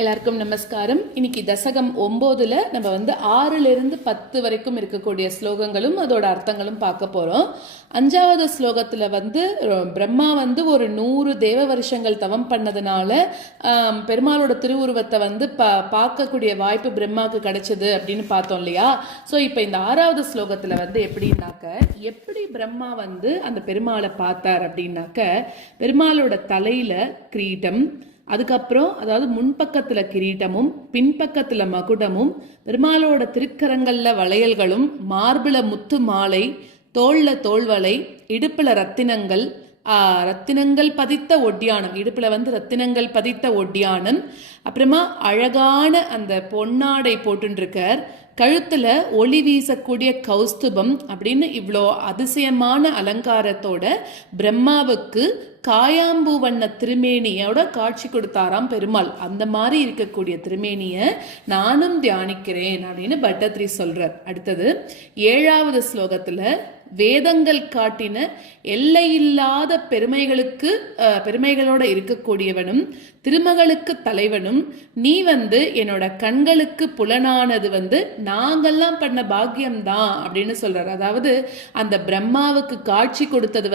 எல்லாருக்கும் நமஸ்காரம். இன்னைக்கு தசகம் 9ல் நம்ம 6லிருந்து 10 வரைக்கும் இருக்கக்கூடிய ஸ்லோகங்களும் அதோட அர்த்தங்களும் பார்க்க போறோம். 5வது ஸ்லோகத்துல பிரம்மா ஒரு 100 தேவ வருஷங்கள் தவம் பண்ணதுனால பெருமாளோட திருவுருவத்தை பார்க்கக்கூடிய வாய்ப்பு பிரம்மாவுக்கு கிடைச்சது அப்படின்னு பார்த்தோம் இல்லையா. ஸோ இப்போ இந்த 6வது ஸ்லோகத்துல எப்படின்னாக்க, எப்படி பிரம்மா அந்த பெருமாளை பார்த்தார் அப்படின்னாக்க, பெருமாளோட தலையில கிரீடம், அதுக்கப்புறம் அதாவது முன்பக்கத்துல கிரீட்டமும் பின்பக்கத்துல மகுடமும், பெருமாளோட திருக்கரங்கள்ல வளையல்களும், மார்பிள முத்து மாலை, தோல்ல தோல்வளை, இடுப்புல ரத்தினங்கள் பதித்த ஒட்டியானம், இடுப்புல ரத்தினங்கள் பதித்த ஒட்டியானம், அப்புறமா அழகான அந்த பொன்னாடை போட்டுருக்கார், கழுத்துல ஒளி வீசக்கூடிய கௌஸ்துபம் அப்படின்னு இவ்வளோ அதிசயமான அலங்காரத்தோட பிரம்மாவுக்கு காயாம்பூ வண்ண திருமேனியோட காட்சி கொடுத்தாராம் பெருமாள். அந்த மாதிரி இருக்கக்கூடிய திருமேனிய நானும் தியானிக்கிறேன் அப்படின்னு பட்டத்ரி சொல்றார். அடுத்தது 7வது ஸ்லோகத்துல வேதங்கள் காட்டின எல்லையில்லாத பெருமைகளோட இருக்கக்கூடியவனும் திருமகளுக்கு தலைவனும், நீ என்னோட கண்களுக்கு புலனானது நாங்கெல்லாம் பண்ண பாக்கியம்தான் அப்படின்னு சொல்றாரு. அதாவது அந்த பிரம்மாவுக்கு காட்சி கொடுத்தது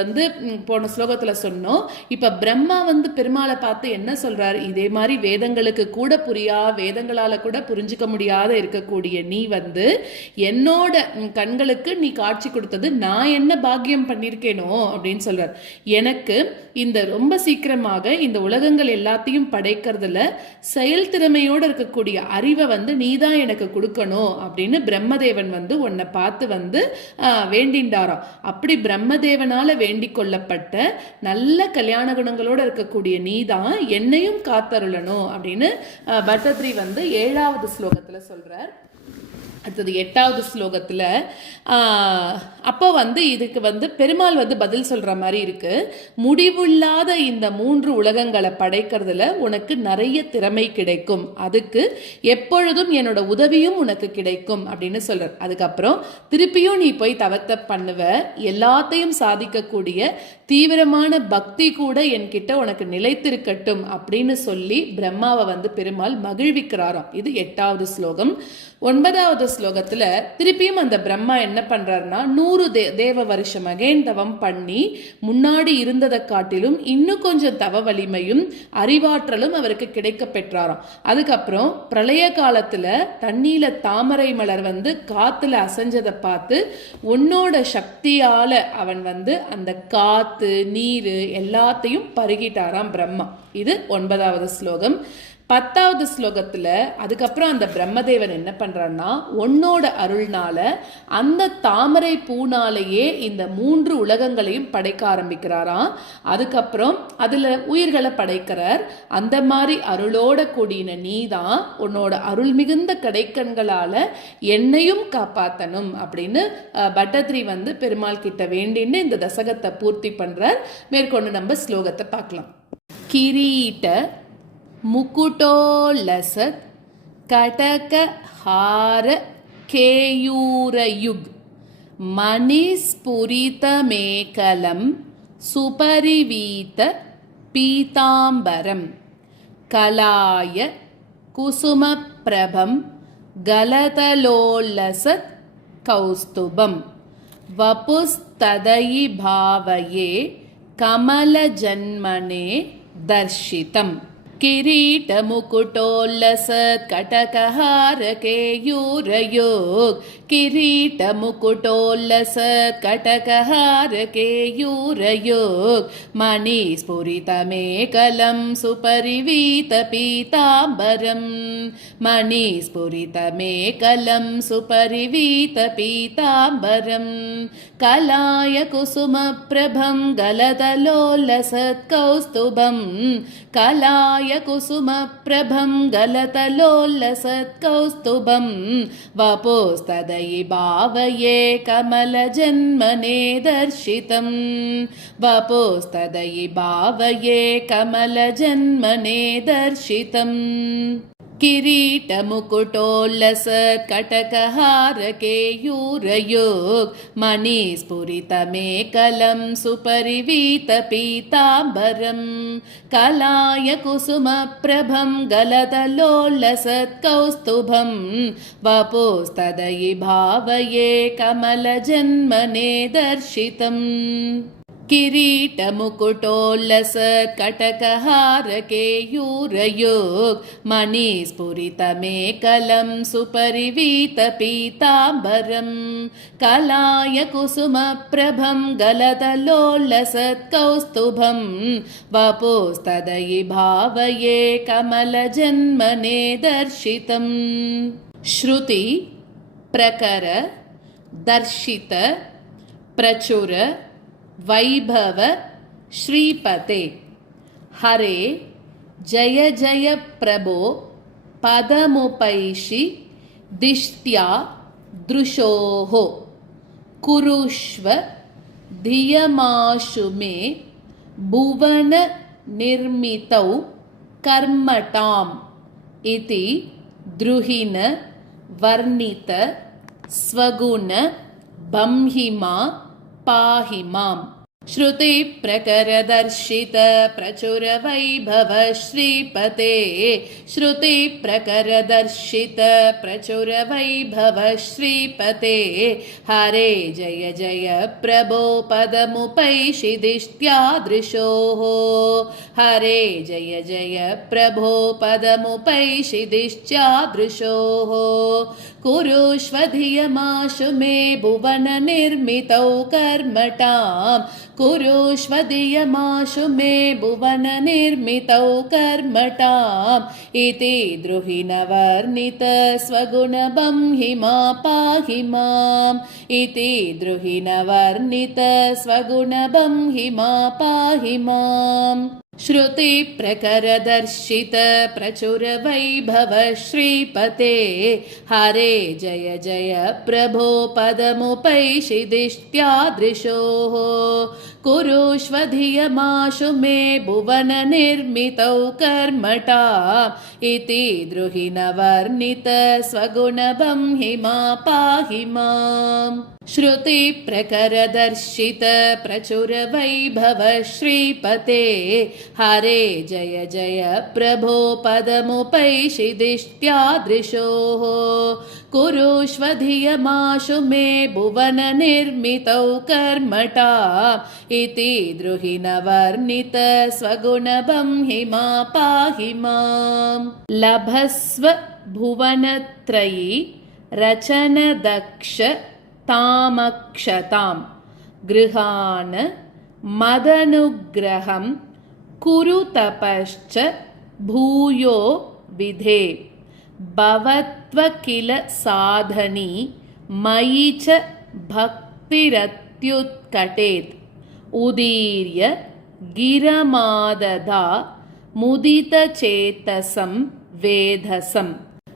போன ஸ்லோகத்துல சொன்னோம். இப்ப பிரம்மா பெருமாளை பார்த்து என்ன சொல்றாரு, இதே மாதிரி வேதங்களுக்கு கூட வேதங்களால கூட புரிஞ்சுக்க முடியாத இருக்கக்கூடிய நீ என்னோட கண்களுக்கு நீ காட்சி கொடுத்தது நான் என்ன பாக்கியம் பண்ணிருக்கேனோ அப்படின்னு சொல்றார். எனக்கு இந்த ரொம்ப சீக்கிரமாக இந்த உலகங்கள் எல்லாத்தையும் படைக்கிறதுல செயல் திறமையோடு இருக்கக்கூடிய அறிவை நீதான் எனக்கு கொடுக்கணும் அப்படின்னு பிரம்மதேவன் உன்னை பார்த்து வேண்டின்றாராம். அப்படி பிரம்மதேவனால வேண்டிக் கொள்ளப்பட்ட நல்ல கல்யாண குணங்களோடு இருக்கக்கூடிய நீதான் என்னையும் காத்தருளணும் அப்படின்னு பட்டத்ரி 7வது ஸ்லோகத்துல சொல்றார். அடுத்தது 8வது ஸ்லோகத்துல அப்போ இதுக்கு பெருமாள் பதில் சொல்ற மாதிரி இருக்கு. முடிவில்லாத இந்த 3 உலகங்களை படைக்கிறதுல உனக்கு நிறைய திறமை கிடைக்கும், அதுக்கு எப்பொழுதும் என்னோட உதவியும் உனக்கு கிடைக்கும் அப்படின்னு சொல்றார். அதுக்கப்புறம் திருப்பியும் நீ போய் தவத்தை பண்ணுவ, எல்லாத்தையும் சாதிக்கக்கூடிய தீவிரமான பக்தி கூட என்கிட்ட உனக்கு நிலைத்திருக்கட்டும் அப்படின்னு சொல்லி பிரம்மாவை பெருமாள் மகிழ்விக்கிறாராம். இது 8வது ஸ்லோகம். 9வது ஸ்லோகத்துல திருப்பியும் அந்த பிரம்மா என்ன பண்றாருன்னா 100 தேவ வருஷம் அகைன் தவம் பண்ணி முன்னாடி இருந்ததை காட்டிலும் இன்னும் கொஞ்சம் தவ வலிமையும் அறிவாற்றலும் அவருக்கு கிடைக்க பெற்றாராம். அதுக்கப்புறம் பிரளய காலத்துல தண்ணீல தாமரை மலர் காத்துல அசைஞ்சதை பார்த்து உன்னோட சக்தியால அவன் அந்த காத்து நீரு எல்லாத்தையும் பருகிட்டாராம் பிரம்மா. இது 9வது ஸ்லோகம். 10வது ஸ்லோகத்துல அதுக்கப்புறம் அந்த பிரம்மதேவன் என்ன பண்றான்னா, உன்னோட அருள்னால அந்த தாமரை பூனாலேயே இந்த 3 உலகங்களையும் படைக்க ஆரம்பிக்கிறாராம். அதுக்கப்புறம் அதுல உயிர்களை படைக்கிறார். அந்த மாதிரி அருளோட கூடின நீதான் உன்னோட அருள் மிகுந்த கடைக்கண்களால என்னையும் காப்பாத்தணும் அப்படின்னு பட்டத்ரி பெருமாள் கிட்ட வேண்டின்னு இந்த தசகத்தை பூர்த்தி பண்றார். மேற்கொண்டு நம்ம ஸ்லோகத்தை பார்க்கலாம். கிரீட முகுட்டோல்லசத் கடக ஹார கேயூரயுக் மணிஸ்புரிதமேகலம் சுபரிவீத பீதாம்பரம் கலாய குசுமப்ரபம் கலதலோல்லசத் கௌஸ்துபம் வபுஸ்ததயி பாவயே கமலஜன்மனே தர்ஷிதம். किरीट मुकुटोल्लसत् कटकहार केयूरयोग किरीट मुकुटोल्लसत् कटकहार केयूरयोग मणिस्फुरितमेकलं सुपरिवीत पीताम्बरं मणिस्फुरितमेकलं सुपरिवीत पीताम्बरं कलाय कुसुमप्रभं गलदलोल्लसत् कौस्तुभं कलाय कुसुमप्रभं गलतलोल्लसत् कौस्तुभं वपुस्तदयि भावये कमलजन्मने दर्शितं वपुस्तदयि भावये कमलजन्मने दर्शितं. किरीटमुकुटोल्लसत्कटकहारकेयूरयुग् मणिस्फुरितमेकलं सुपरिवीतपीताम्बरं कलाय कुसुमप्रभं गलदलोल्लसत्कौस्तुभं वपुस्तदयि भावये कमलजन्मने दर्शितम् किरीटमुकुटोल्लसत्कटकहारकेयूरयुग् मणिस्फुरितमेकलं सुपरिवीतपीताम्बरं कलाय कुसुमप्रभं गलदलोल्लसत्कौस्तुभं वपुस्तदयि भावये कमलजन्मने दर्शितम् श्रुति प्रकर दर्शित प्रचुर वैभव श्रीपते हरे जय जय प्रभो पदमुपैषि दिष्ट्या दृशोः कुरुष्व धियमाशु मे भुवन निर्मितौ कर्मटाम् इति द्रुहिण वर्णित स्वगुण बंहिमा पाहि माम् श्रुति प्रकरदर्शित प्रचुर वैभव श्रीपते श्रुति प्रकरदर्शित प्रचुर वैभव श्रीपते हरे जय जय प्रभो पदमुपैषि दिष्ट्यादृशोः हरे जय जय प्रभो पदमुपैषि दिष्ट्यादृशोः कुरुष्व धियमाशु मे भुवन निर्मितौ कर्मटाम् कुरुष्व धियमाशु मे भुवन निर्मितौ कर्मटाम् इति द्रुहिण वर्णित स्वगुण बंहिमा पाहि माम् इति द्रुहिण वर्णित स्वगुण बंहिमा पाहि माम् श्रुति प्रकरदर्शित प्रचुर वैभव श्रीपते हरे जय जय प्रभो पदमुपैषि दिष्ट्यादृशोः कुरुष्व धियमाशु मे भुवन निर्मितौ कर्मटाम् इति द्रुहिण वर्णित स्वगुण बंहिमा पाहि माम् श्रुति प्रकरदर्शित प्रचुर वैभव श्रीपते हरे जय जय प्रभो पदमुपैषि दिष्ट्यादृशोः कुरुष्व धियमाशु मे भुवन निर्मितौ कर्मटाम् इति द्रुहिण वर्णित स्वगुण बंहिमा पाहि माम् लभस्व भुवनत्रयी रचनदक्ष तामक्षतां गृहान् मदनुग्रहं कुरु तपश्च भूयो विधे भवत्व किल साधनी मयि च भक्तिरत्युत्कटेत् उदीर्य गिरमादधा मुदितचेतसं वेधसम्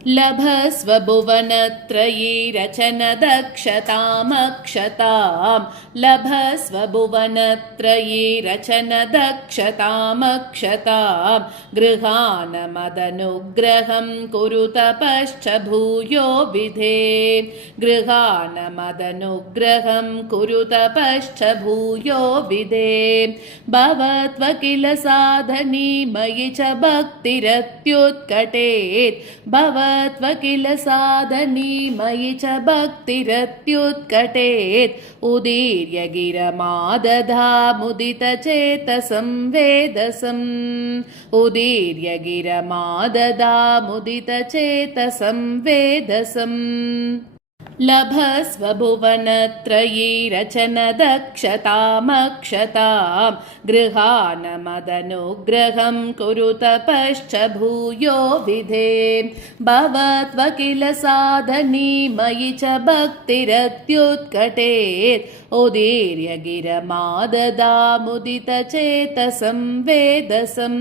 लभस्व भुवनत्रयी रचनदक्षतामक्षतां लभस्व भुवनत्रयी रचनदक्षतामक्षतां गृहान् मदनुग्रहं कुरु तपश्च भूयो विधे गृहान् मदनुग्रहं कुरु तपश्च भूयो विधे भवत्व किल साधनी मयि च भक्तिरत्युत्कटेत् भवत्व किल साधनी मयि च भक्तिरत्युत्कटेत् उदीर्य गिरमादधा मुदितचेतसं वेदसम् उदीर्य गिरमादधा मुदितचेतसं वेदसम् लभस्व भुवनत्रयी रचनदक्षतामक्षतां गृहान् मदनुग्रहं कुरु तपश्च भूयो विधे भवत्व किल साधनी मयि च भक्तिरत्युत्कटेत् उदीर्य गिरमादधा मुदितचेतसं वेदसम्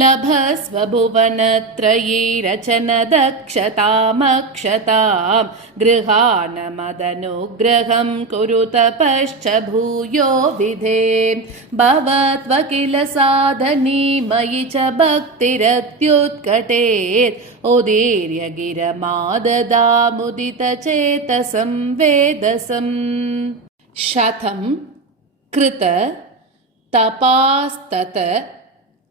लभस्व भुवनत्रयी रचनदक्षतामक्षतां गृहानमदनुग्रहं कुरु तपश्च भूयो विधे भवत्वकिल साधनी मयि च भक्तिरत्युत्कटेत् उदीर्य गिरमाददामुदितचेतसं वेदसम् शतं कृत तपास्तत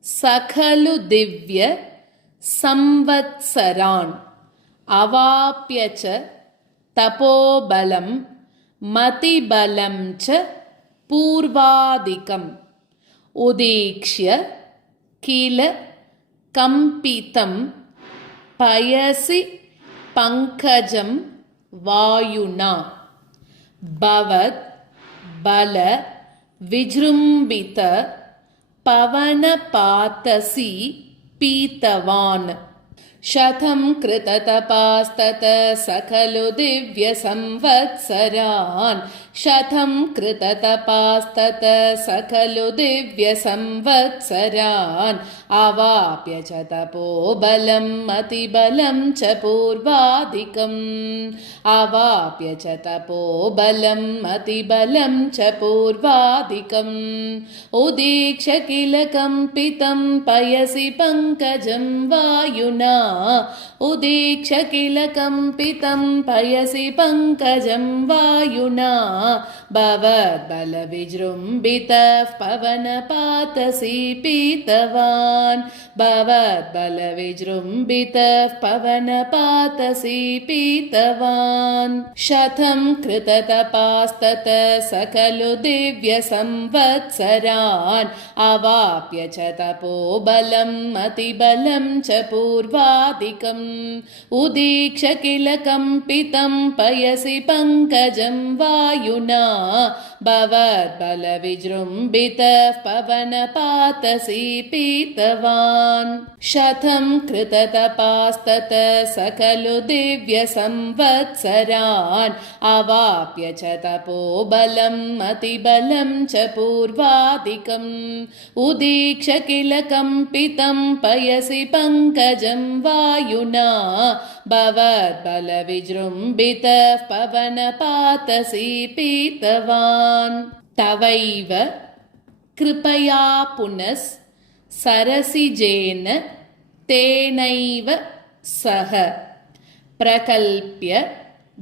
सकलु दिव्य संवत्सरान् अवाप्य च तपोबलं मतिबलं च पूर्वादिकम् उदीक्ष्य किल कंपितं पयसि पंकजं वायुना भवत् बल विजृंभित पवनपातसि पीतवान् शतं कृततपास्तत सकलु दिव्य संवत्सरान् शतं कृततपास्तत सकलु दिव्य संवत्सरान् अवाप्य च तपोबलं मतिबलं च पूर्वादिकम् अवाप्य च तपोबलं मतिबलं च पूर्वादिकम् उदीक्ष्य किल कंपितं पयसि पंकजं वायुना उदीक्ष्य किल कंपितं पयसि पंकजं वायुना भवद्बलविजृम्भितः पवनपातसि पीतवान् भवद्बलविजृम्भितः पवनपातसि पीतवान् शतं कृततपास्तत सकलु दिव्य संवत्सरान् अवाप्य च तपोबलं मतिबलं च पूर्वादिकम् उदीक्ष्य किल कंपितं पयसि पंकजं वायुना भवद्बलविजृम्भितः पवनपातसि पीतवान् शतं कृततपास्तत सकलु दिव्य संवत्सरान् अवाप्य च तपोबलं मतिबलं च पूर्वादिकम् उदीक्ष्य किल कंपितं पयसि पंकजं वायुना भवद्बलविजृम्भितः पवनपातसि पीतवान् तवैव कृपया पुनः सरसिजेन तेनैव सह प्रकल्प्य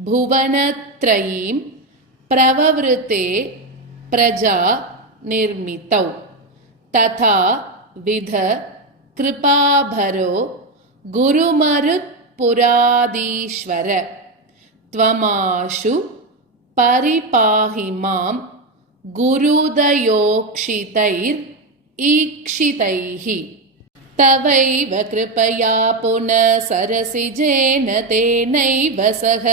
भुवनत्रयीं प्रववृते प्रजा निर्मितौ तथा विध कृपाभरो गुरुमरुत्पुराधीश्वर त्वमाशु परिपाहि मां गुरुदयोक्षितैर्ईक्षितैः तवैव कृपया पुनः सरसिजेन तेनैव सह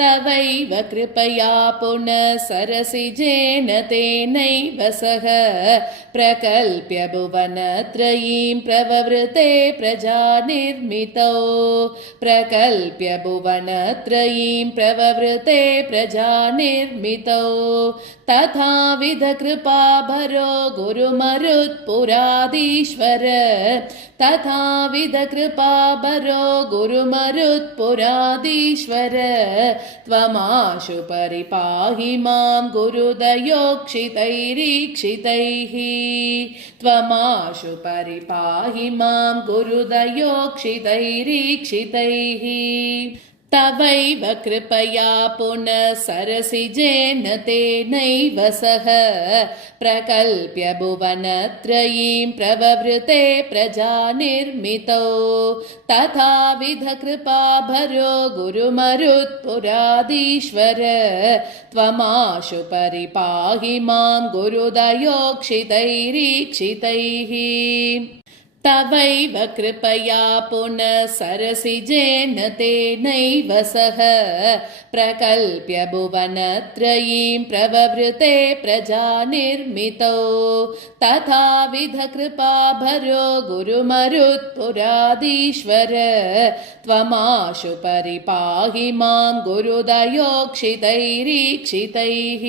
तवैव कृपया पुनः सरसिजेन तेनैव सह प्रकल्प्य भुवनत्रयीं प्रववृते प्रजा निर्मितौ प्रकल्प्य भुवनत्रयीं प्रववृते प्रजा निर्मितौ तथाविध कृपाभरो गुरुमरुत्पुराधीश्वर तथाविध कृपाभरो गुरुमरुत्पुराधीश्वर त्वमाशु परिपाहि मां गुरुदयोक्षितैरीक्षितैः त्वमाशु परिपाहि मां गुरुदयोक्षितैरीक्षितैः तवैव कृपया पुनः सरसिजेन तेनैव सह प्रकल्प्य भुवनत्रयीं प्रववृते प्रजा निर्मितौ तथाविध कृपाभरो गुरुमरुत्पुराधीश्वर त्वमाशु परिपाहि मां गुरुदयोक्षितैरीक्षितैः तवैव कृपया पुनः सरसिजेन तेनैव सह प्रकल्प्य भुवनत्रयीं प्रववृते प्रजा निर्मितौ तथाविध कृपाभरो गुरुमरुत्पुराधीश्वर त्वमाशु परिपाहि मां गुरुदयोक्षितैरीक्षितैः